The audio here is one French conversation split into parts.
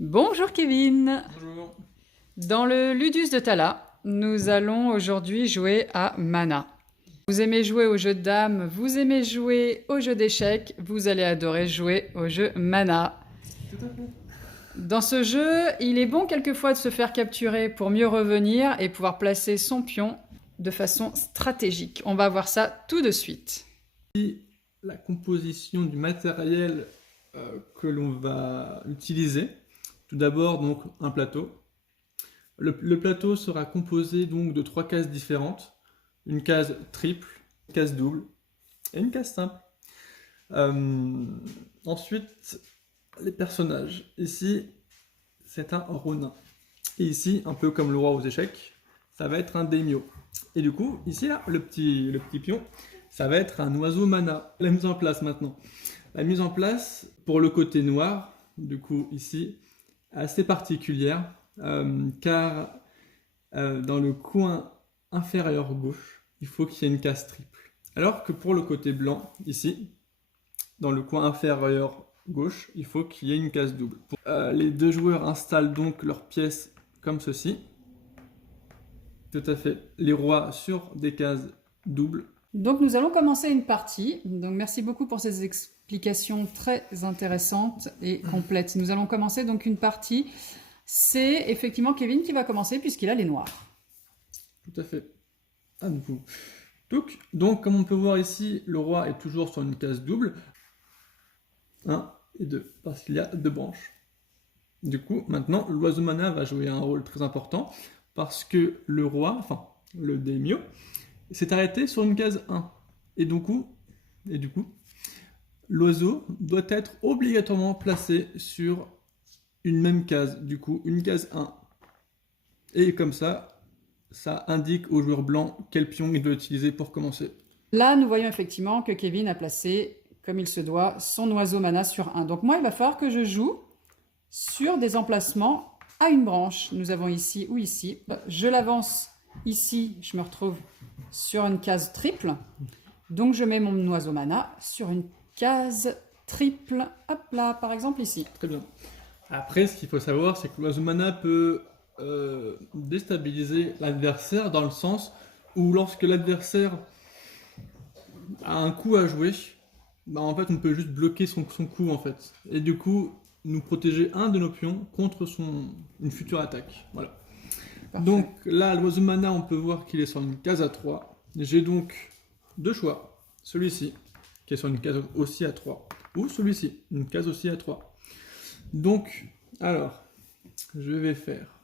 Bonjour Kevin. Bonjour. Dans le Ludus de Thala, nous allons aujourd'hui jouer à Mana. Vous aimez jouer au jeu de dames, vous aimez jouer au jeu d'échecs, vous allez adorer jouer au jeu Mana. Tout à fait. Dans ce jeu, il est bon quelquefois de se faire capturer pour mieux revenir et pouvoir placer son pion de façon stratégique. On va voir ça tout de suite. La composition du matériel que l'on va utiliser. Tout d'abord, donc, un plateau. Le plateau sera composé donc de 3 cases différentes. Une case triple, une case double et une case simple. Ensuite, les personnages. Ici, c'est un ronin. Et ici, un peu comme le roi aux échecs, ça va être un daimyo. Et du coup, ici, là, le petit pion, ça va être un oiseau mana. La mise en place maintenant. La mise en place, pour le côté noir, du coup, ici, assez particulière, car dans le coin inférieur gauche, il faut qu'il y ait une case triple. Alors que pour le côté blanc, ici, dans le coin inférieur gauche, il faut qu'il y ait une case double. Les deux joueurs installent donc leurs pièces comme ceci. Tout à fait. Les rois sur des cases doubles. Donc nous allons commencer une partie. Donc merci beaucoup pour ces explications très intéressantes et complètes. Nous allons commencer donc une partie. C'est effectivement Kevin qui va commencer puisqu'il a les noirs. Tout à fait. Ah, du coup. Donc, comme on peut voir ici, le roi est toujours sur une case double. 1 et 2, parce qu'il y a 2 branches. Du coup, maintenant, l'oiseau mana va jouer un rôle très important, parce que le roi, enfin, le daimyo, s'est arrêté sur une case 1. Et du coup, l'oiseau doit être obligatoirement placé sur une même case, du coup, une case 1. Et comme ça indique au joueur blanc quel pion il doit utiliser pour commencer. Là, nous voyons effectivement que Kevin a placé, comme il se doit, son oiseau mana sur 1. Donc moi, il va falloir que je joue sur des emplacements à une branche. Nous avons ici ou ici. Je l'avance ici, je me retrouve sur une case triple. Donc je mets mon oiseau mana sur une case triple. Hop là, par exemple ici. Très bien. Après, ce qu'il faut savoir, c'est que l'oiseau mana peut déstabiliser l'adversaire dans le sens où lorsque l'adversaire a un coup à jouer, bah en fait on peut juste bloquer son coup en fait. Et du coup, nous protéger un de nos pions contre une future attaque. Voilà. Parfait. Donc là, l'oiseau mana, on peut voir qu'il est sur une case à 3. J'ai donc 2 choix. Celui-ci, qui est sur une case aussi à 3. Ou celui-ci, une case aussi à 3. Donc, alors, je vais faire...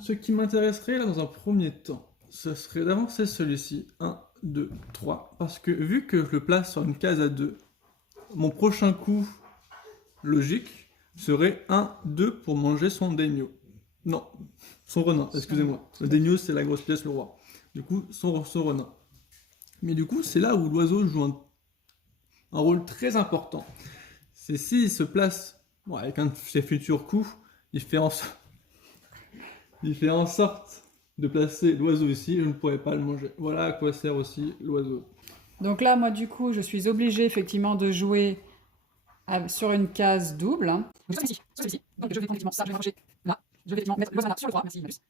Ce qui m'intéresserait là dans un premier temps, ce serait d'avancer celui-ci. 1, 2, 3. Parce que vu que je le place sur une case à 2, mon prochain coup logique serait 1, 2 pour manger son daimyo. Non, son renin, excusez-moi. Le daimyo, c'est la grosse pièce, le roi. Du coup, son renin. Mais du coup, c'est là où l'oiseau joue un rôle très important. C'est s'il se place, bon, avec un de ses futurs coups, il fait en sorte de placer l'oiseau ici, je ne pourrais pas le manger. Voilà à quoi sert aussi l'oiseau. Donc là, moi du coup, je suis obligée effectivement de jouer sur une case double. Donc ici, celui-ci. Donc je vais effectivement ça, je vais ranger là. Je vais effectivement mettre l'oiseau mana sur le 3. Merci, Malus.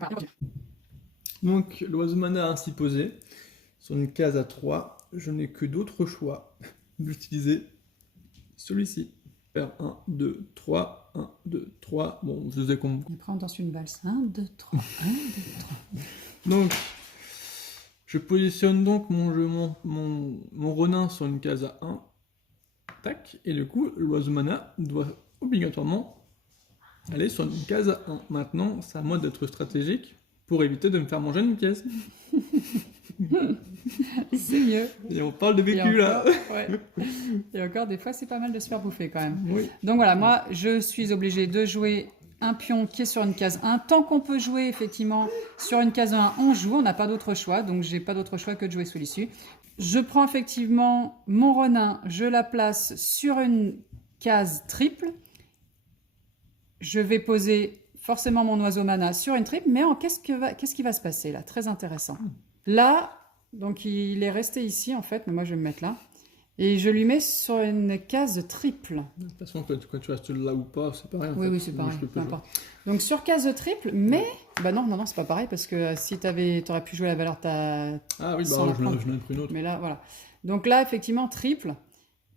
Voilà, et donc l'oiseau mana ainsi posé, sur une case à 3, je n'ai que d'autres choix d'utiliser celui-ci. Faire 1, 2, 3, 1, 2, 3. Bon, je vous ai compris. on prend dans une valse. 1, 2, 3, 1, 2, 3. Donc, je positionne donc mon renin sur une case à 1. Tac. Et du coup, l'oiseau mana doit obligatoirement aller sur une case à 1. Maintenant, c'est à moi d'être stratégique pour éviter de me faire manger une pièce. C'est mieux. Et on parle de vécu là. Ouais. Et encore, des fois, c'est pas mal de se faire bouffer quand même. Oui. Donc voilà, moi, je suis obligée de jouer un pion qui est sur une case 1. Tant qu'on peut jouer effectivement sur une case 1, on joue. On n'a pas d'autre choix. Donc, j'ai pas d'autre choix que de jouer celui-ci. Je prends effectivement mon renin, je la place sur une case triple. Je vais poser forcément mon oiseau mana sur une triple. Mais qu'est-ce qui va se passer là? Très intéressant. Là, donc il est resté ici en fait. Mais moi, je vais me mettre là. Et je lui mets sur une case triple. De toute façon, quand tu restes là ou pas, c'est pareil. Oui, oui, c'est pareil, peu importe. Donc sur case triple, mais... Bah non, c'est pas pareil, parce que si tu aurais pu jouer la valeur... Ah oui, bah je n'en ai pris une autre. Mais là, voilà. Donc là, effectivement, triple.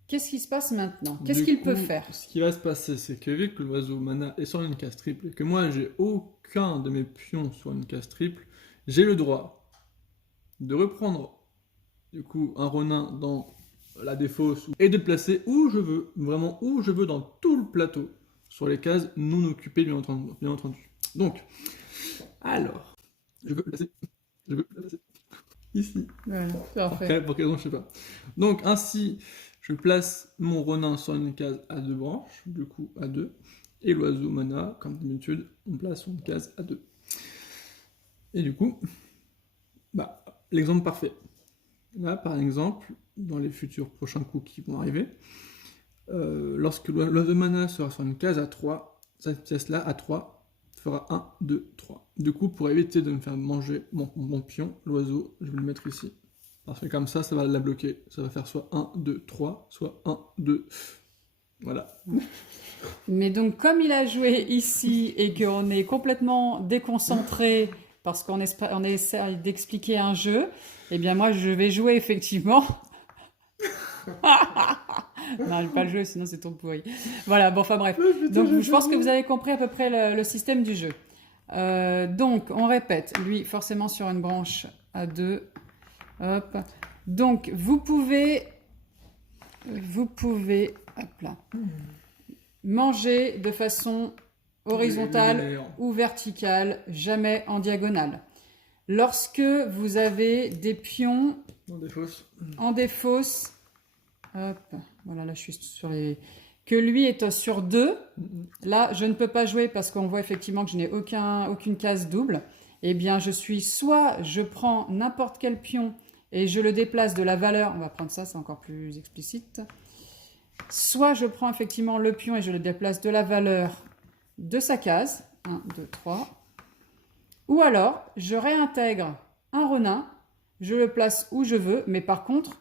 Qu'est-ce qui se passe maintenant? Qu'est-ce qu'il peut faire? Ce qui va se passer, c'est que vu que l'oiseau mana est sur une case triple et que moi, j'ai aucun de mes pions sur une case triple, j'ai le droit de reprendre du coup un Ronin dans la défausse et de le placer où je veux, vraiment où je veux dans tout le plateau, sur les cases non occupées bien entendu. Donc, alors, je veux le placer ici. Voilà, parfait. Après, pour quelle raison, je sais pas. Donc ainsi, je place mon Ronin sur une case à 2 branches, du coup à 2, et l'oiseau mana, comme d'habitude, on place sur une case à 2. Et du coup, bah, l'exemple parfait. Là, par exemple, dans les futurs prochains coups qui vont arriver, lorsque l'oiseau mana sera sur une case à 3, cette pièce-là, à 3, fera 1, 2, 3. Du coup, pour éviter de me faire manger mon pion, l'oiseau, je vais le mettre ici. Parce que comme ça va la bloquer. Ça va faire soit 1, 2, 3, soit 1, 2. Voilà. Mais donc, comme il a joué ici et qu'on est complètement déconcentré parce qu'on essaie d'expliquer un jeu, eh bien moi, je vais jouer effectivement... Non, pas le jeu, sinon c'est trop pourri. Voilà, bon, enfin bref. Donc, je pense que vous avez compris à peu près le système du jeu. Donc, on répète. Lui, forcément sur une branche à 2. Hop. Donc, vous pouvez, hop là, manger de façon horizontale ou verticale, jamais en diagonale. Lorsque vous avez des pions en défausse, hop, voilà, là je suis sur les... Que lui est sur 2, là je ne peux pas jouer parce qu'on voit effectivement que je n'ai aucune case double. Eh bien je prends n'importe quel pion et je le déplace de la valeur, on va prendre ça, c'est encore plus explicite. Soit je prends effectivement le pion et je le déplace de la valeur de sa case, 1, 2, 3. Ou alors je réintègre un Ronin, je le place où je veux, mais par contre,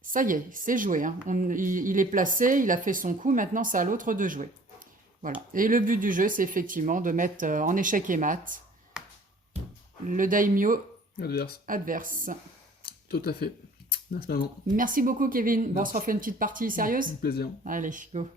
ça y est, c'est joué. Hein. Il est placé, il a fait son coup, maintenant c'est à l'autre de jouer. Voilà. Et le but du jeu, c'est effectivement de mettre en échec et mat le daimyo adverse. Tout à fait. Merci maman. Merci beaucoup Kevin. Bon, on se refait une petite partie sérieuse. Avec plaisir. Allez, go.